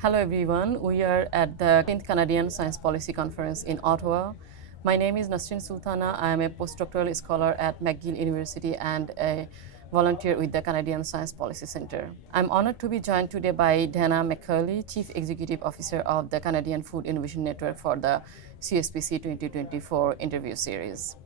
Hello everyone, we are at the 10th Canadian Science Policy Conference in Ottawa. My name is Nasrin Sultana. I am a postdoctoral scholar at McGill University and a volunteer with the Canadian Science Policy Centre. I'm honored to be joined today by Dana McCauley, Chief Executive Officer of the Canadian Food Innovation Network for the CSPC 2024 interview series.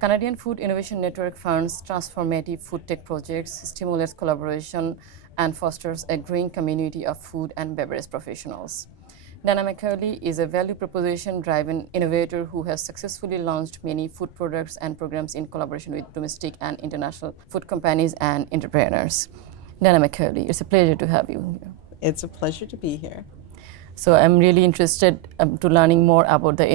Canadian Food Innovation Network funds transformative food tech projects, stimulates collaboration, and fosters a growing community of food and beverage professionals. Dana McCauley is a value proposition-driven innovator who has successfully launched many food products and programs in collaboration with domestic and international food companies and entrepreneurs. Dana McCauley, it's a pleasure to have you here. It's a pleasure to be here. So I'm really interested to learning more about the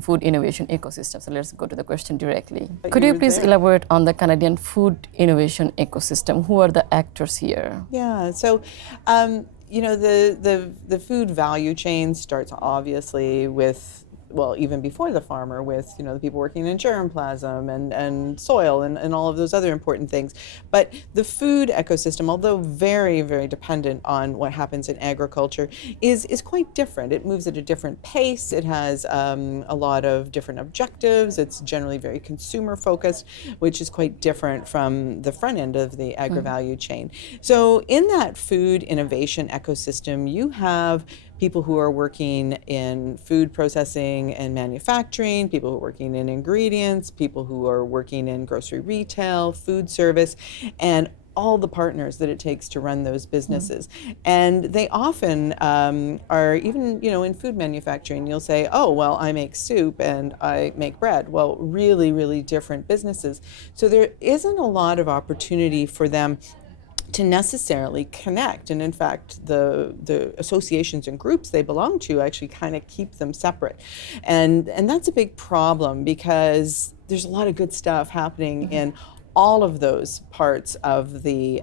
food innovation ecosystem. So let's go to the question directly. Could you please elaborate on the Canadian food innovation ecosystem? Who are the actors here? Yeah, so the food value chain starts obviously with, well, even before the farmer, with the people working in germplasm and soil and all of those other important things. But the food ecosystem, although very, very dependent on what happens in agriculture, is quite different. It moves at a different pace. It has a lot of different objectives. It's generally very consumer focused, which is quite different from the front end of the agri-value chain. So in that food innovation ecosystem, you have people who are working in food processing and manufacturing, people who are working in ingredients, people who are working in grocery retail, food service, and all the partners that it takes to run those businesses. And they often are, even in food manufacturing, you'll say, oh, well, I make soup and I make bread. Well, really, really different businesses. So there isn't a lot of opportunity for them to necessarily connect. And in fact, the associations and groups they belong to actually kind of keep them separate. And that's a big problem because there's a lot of good stuff happening in all of those parts of the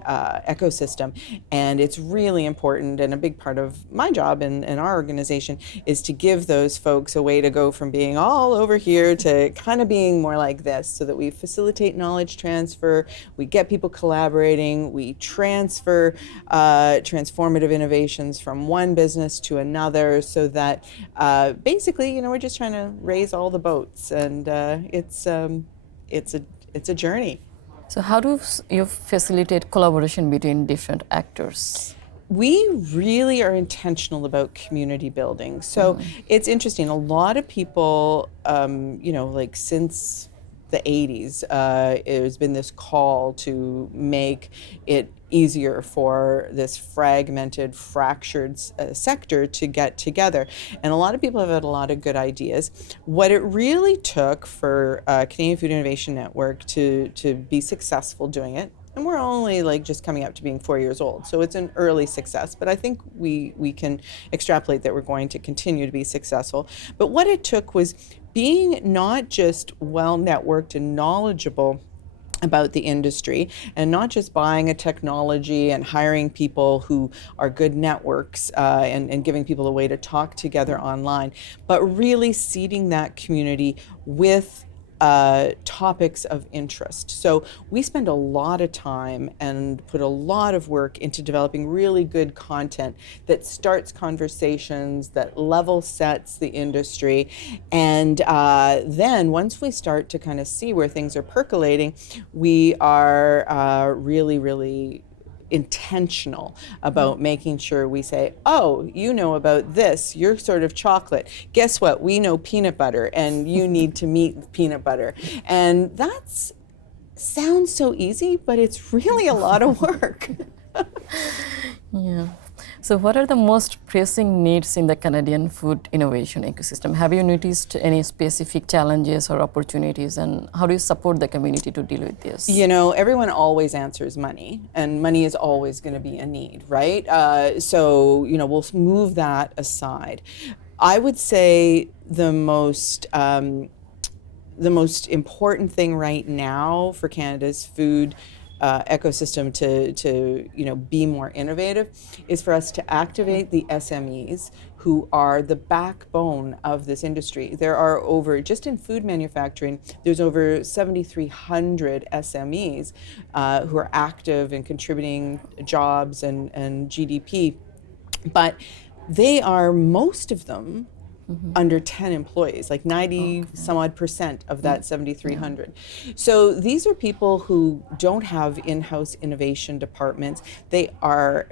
ecosystem. And it's really important, and a big part of my job in our organization is to give those folks a way to go from being all over here to kind of being more like this, so that we facilitate knowledge transfer, we get people collaborating, we transfer transformative innovations from one business to another, so that basically, we're just trying to raise all the boats, and it's a journey. So how do you facilitate collaboration between different actors? We really are intentional about community building. So it's interesting. A lot of people, like since the 80s, there's been this call to make it easier for this fragmented, fractured sector to get together. And a lot of people have had a lot of good ideas. What it really took for Canadian Food Innovation Network to be successful doing it, and we're only just coming up to being 4 years old, so it's an early success, but I think we can extrapolate that we're going to continue to be successful. But what it took was being not just well networked and knowledgeable about the industry, and not just buying a technology and hiring people who are good networks and giving people a way to talk together online, but really seeding that community with topics of interest. So we spend a lot of time and put a lot of work into developing really good content that starts conversations, that level sets the industry. And then once we start to kind of see where things are percolating, we are really, really intentional about making sure we say, oh, you know about this, you're sort of chocolate. Guess what? We know peanut butter, and you need to meet peanut butter. And that sounds so easy, but it's really a lot of work. Yeah. So what are the most pressing needs in the Canadian food innovation ecosystem? Have you noticed any specific challenges or opportunities, and how do you support the community to deal with this? Everyone always answers money, and money is always going to be a need, right? So we'll move that aside. I would say the most important thing right now for Canada's food ecosystem to be more innovative is for us to activate the SMEs who are the backbone of this industry. There are just in food manufacturing, there's over 7,300 SMEs who are active and contributing jobs and GDP. But they are, most of them, under 10 employees, like 90 some odd percent of that 7,300. So these are people who don't have in-house innovation departments. They are,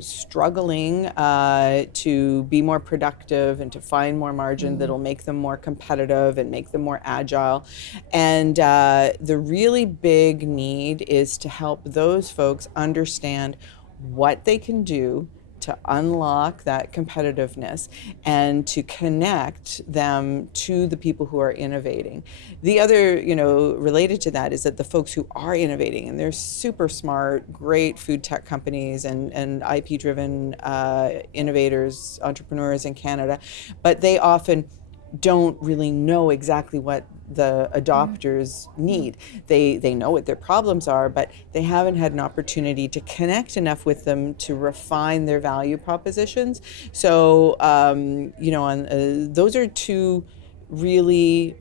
struggling to be more productive and to find more margin that'll make them more competitive and make them more agile. And the really big need is to help those folks understand what they can do to unlock that competitiveness and to connect them to the people who are innovating. The other, related to that is that the folks who are innovating, and they're super smart, great food tech companies and IP-driven innovators, entrepreneurs in Canada, but they often don't really know exactly what the adopters need. They know what their problems are, but they haven't had an opportunity to connect enough with them to refine their value propositions. So, those are two really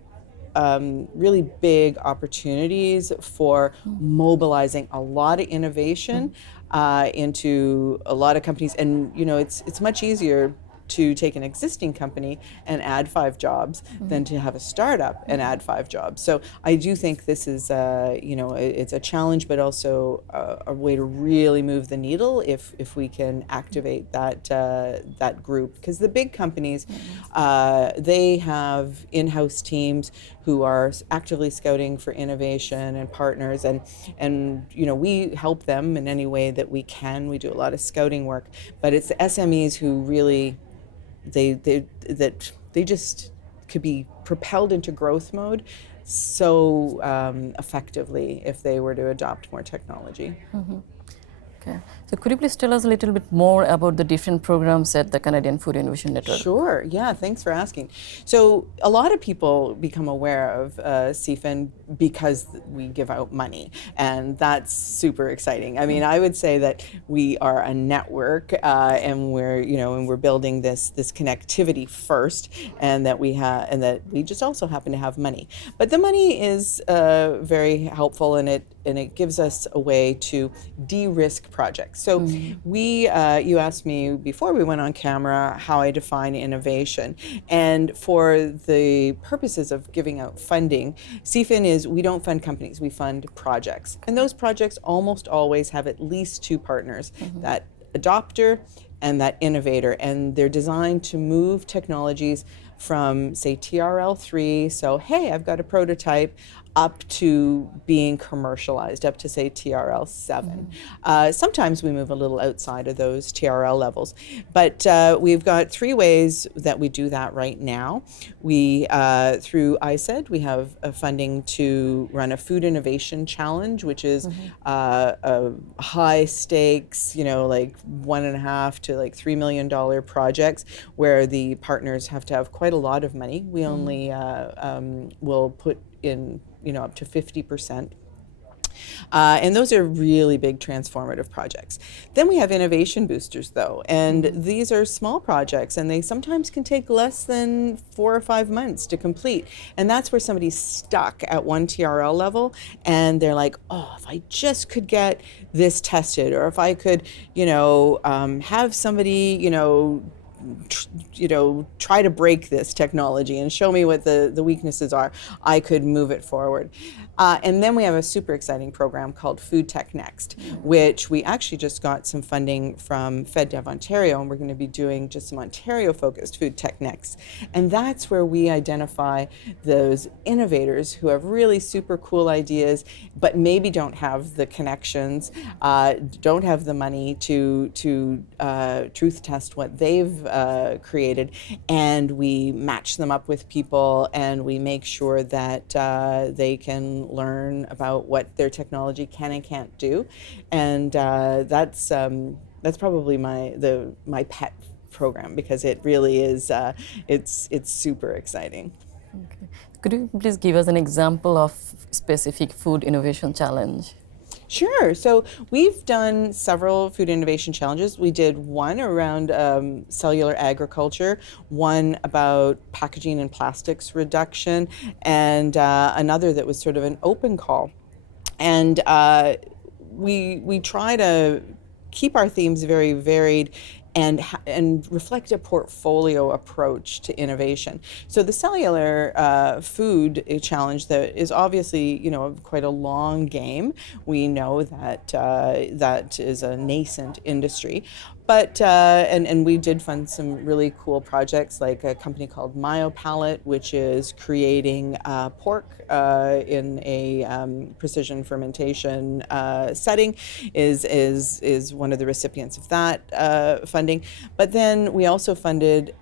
really big opportunities for mobilizing a lot of innovation into a lot of companies. And it's much easier to take an existing company and add 5 jobs than to have a startup and add 5 jobs. So I do think this is, it's a challenge, but also a way to really move the needle if we can activate that group. Because the big companies, they have in-house teams who are actively scouting for innovation and partners, and we help them in any way that we can. We do a lot of scouting work, but it's the SMEs who really they just could be propelled into growth mode so effectively if they were to adopt more technology. Okay. So could you please tell us a little bit more about the different programs at the Canadian Food Innovation Network? Sure. Yeah, thanks for asking. So a lot of people become aware of CFIN because we give out money, and that's super exciting. I mean, I would say that we are a network, and we're building this connectivity first, and that we just also happen to have money. But the money is very helpful, and it gives us a way to de-risk projects. So you asked me before we went on camera how I define innovation. And for the purposes of giving out funding, CFIN is, we don't fund companies, we fund projects. And those projects almost always have at least 2 partners, that adopter and that innovator. And they're designed to move technologies from, say, TRL3, so hey, I've got a prototype, up to being commercialized, up to, say, TRL7. Sometimes we move a little outside of those TRL levels. But we've got 3 ways that we do that right now. We, through ISED, we have funding to run a food innovation challenge, which is a high stakes, like $1.5 to $3 million projects where the partners have to have quite a lot of money. We only will put in up to 50%. And those are really big transformative projects. Then we have innovation boosters, though, and these are small projects, and they sometimes can take less than 4 or 5 months to complete. And that's where somebody's stuck at one TRL level, and they're like, oh, if I just could get this tested, or if I could, have somebody, try to break this technology and show me what the weaknesses are, I could move it forward. And then we have a super exciting program called Food Tech Next, which we actually just got some funding from FedDev Ontario, and we're going to be doing just some Ontario-focused Food Tech Next. And that's where we identify those innovators who have really super cool ideas, but maybe don't have the connections, don't have the money to truth test what they've created, and we match them up with people, and we make sure that they can learn about what their technology can and can't do, and that's probably my pet program, because it really is it's super exciting. Okay. Could you please give us an example of specific food innovation challenge? Sure. So we've done several food innovation challenges. We did one around cellular agriculture, one about packaging and plastics reduction, and another that was sort of an open call. And we try to keep our themes very varied and reflect a portfolio approach to innovation. So the cellular food challenge that is obviously, quite a long game. We know that that is a nascent industry. But and we did fund some really cool projects, like a company called MyoPalette, which is creating pork in a precision fermentation setting, is one of the recipients of that funding. But then we also funded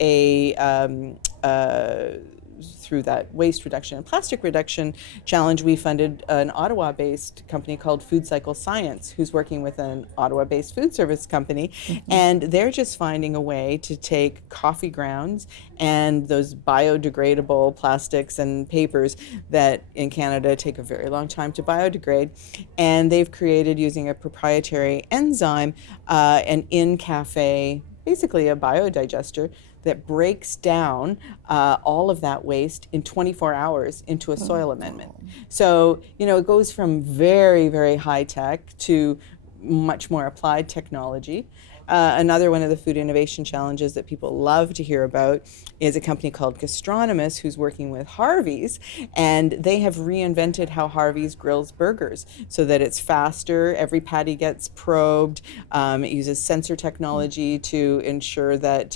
through that waste reduction and plastic reduction challenge, we funded an Ottawa-based company called Food Cycle Science, who's working with an Ottawa-based food service company, and they're just finding a way to take coffee grounds and those biodegradable plastics and papers that in Canada take a very long time to biodegrade, and they've created, using a proprietary enzyme, an in-cafe, basically a biodigester, that breaks down all of that waste in 24 hours into a soil amendment. So, it goes from very, very high tech to much more applied technology. Another one of the food innovation challenges that people love to hear about is a company called Gastronomist, who's working with Harvey's, and they have reinvented how Harvey's grills burgers so that it's faster, every patty gets probed, it uses sensor technology to ensure that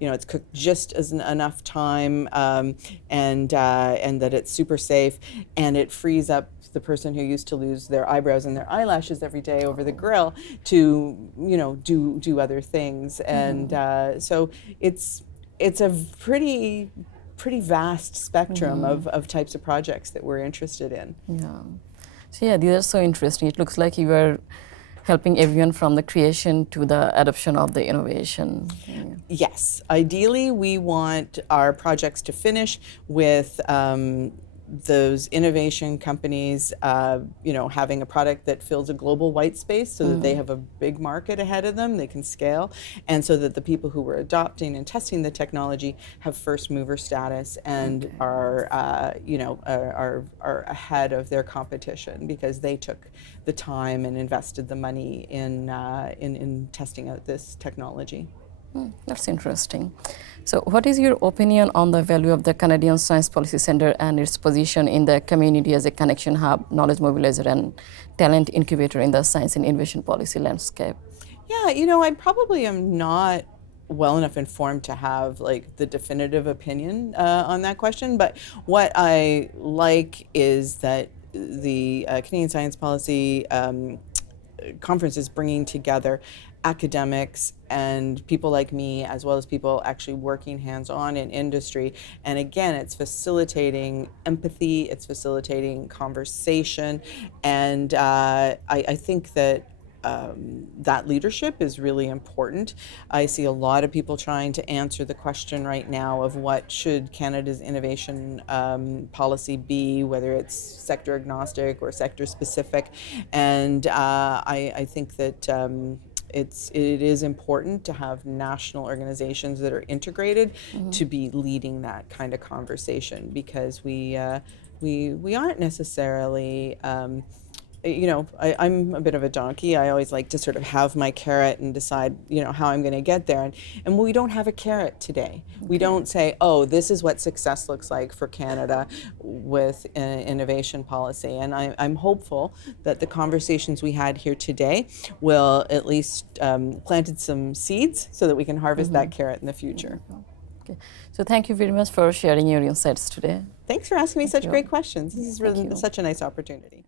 it's cooked just as enough time, and that it's super safe, and it frees up the person who used to lose their eyebrows and their eyelashes every day over the grill to do other things. And so it's a pretty vast spectrum of types of projects that we're interested in. Yeah. So yeah, these are so interesting. It looks like you are helping everyone from the creation to the adoption of the innovation. Yeah. Yes, ideally we want our projects to finish with those innovation companies, having a product that fills a global white space so that they have a big market ahead of them, they can scale, and so that the people who were adopting and testing the technology have first mover status and are ahead of their competition because they took the time and invested the money in testing out this technology. That's interesting. So what is your opinion on the value of the Canadian Science Policy Centre and its position in the community as a connection hub, knowledge mobilizer, and talent incubator in the science and innovation policy landscape? Yeah, I probably am not well enough informed to have the definitive opinion on that question, but what I like is that the Canadian Science Policy Conference is bringing together academics and people like me, as well as people actually working hands-on in industry. And again, it's facilitating empathy, it's facilitating conversation, and I think that that leadership is really important. I see a lot of people trying to answer the question right now of what should Canada's innovation policy be, whether it's sector agnostic or sector specific, and I think that it is important to have national organizations that are integrated to be leading that kind of conversation, because we aren't necessarily I'm a bit of a donkey. I always like to sort of have my carrot and decide, how I'm going to get there. And we don't have a carrot today. We don't say, oh, this is what success looks like for Canada with innovation policy. And I'm hopeful that the conversations we had here today will at least planted some seeds so that we can harvest that carrot in the future. Okay. So thank you very much for sharing your insights today. Thanks for asking me such great questions. This is really such a nice opportunity.